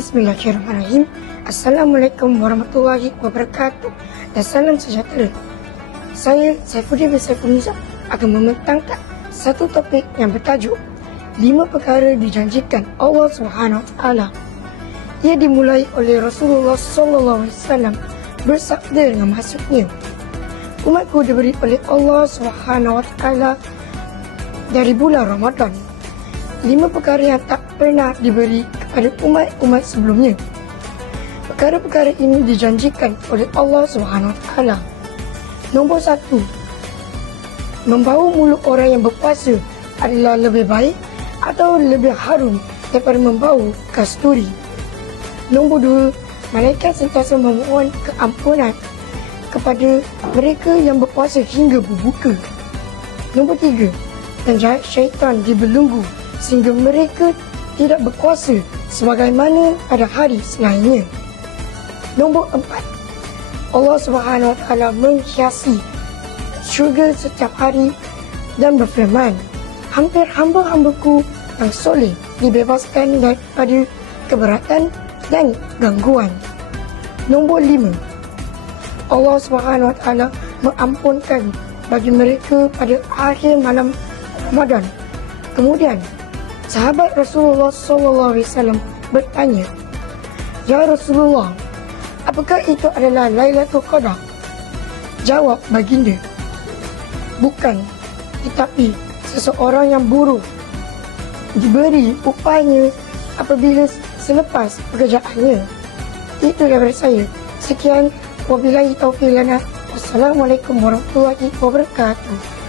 Bismillahirrahmanirrahim. Assalamualaikum warahmatullahi wabarakatuh dan salam sejahtera. Saya Saifuddin bin Saiful Nizam akan membentangkan satu topik yang bertajuk 5 perkara dijanjikan Allah SWT. Ia dimulai oleh Rasulullah SAW bersabda dengan maksudnya, umatku diberi oleh Allah SWT dari bulan Ramadan 5 perkara yang tak pernah diberi kepada umat-umat sebelumnya. Perkara-perkara ini dijanjikan oleh Allah SWT. Nombor 1, membau mulut orang yang berpuasa adalah lebih baik atau lebih harum daripada membau kasturi. Nombor 2, malaikat sentiasa memohon keampunan kepada mereka yang berpuasa hingga berbuka. Nombor 3, penjahat syaitan dibelenggu sehingga mereka tidak berkuasa sebagaimana pada hari selainnya. Nombor 4, Allah SWT menghiasi syurga setiap hari dan berfirman, hampir hamba-hambaku yang soleh dibebaskan daripada keberatan dan gangguan. Nombor 5, Allah SWT mengampunkan bagi mereka pada akhir malam Ramadan. Kemudian sahabat Rasulullah SAW bertanya, ya Rasulullah, apakah itu adalah Lailatul Qadar? Jawab baginda, bukan, tetapi seseorang yang buruk diberi upahnya apabila selepas pekerjaannya. Itu daripada saya. Sekian, wabillahi taufiq lana. Wassalamualaikum warahmatullahi wabarakatuh.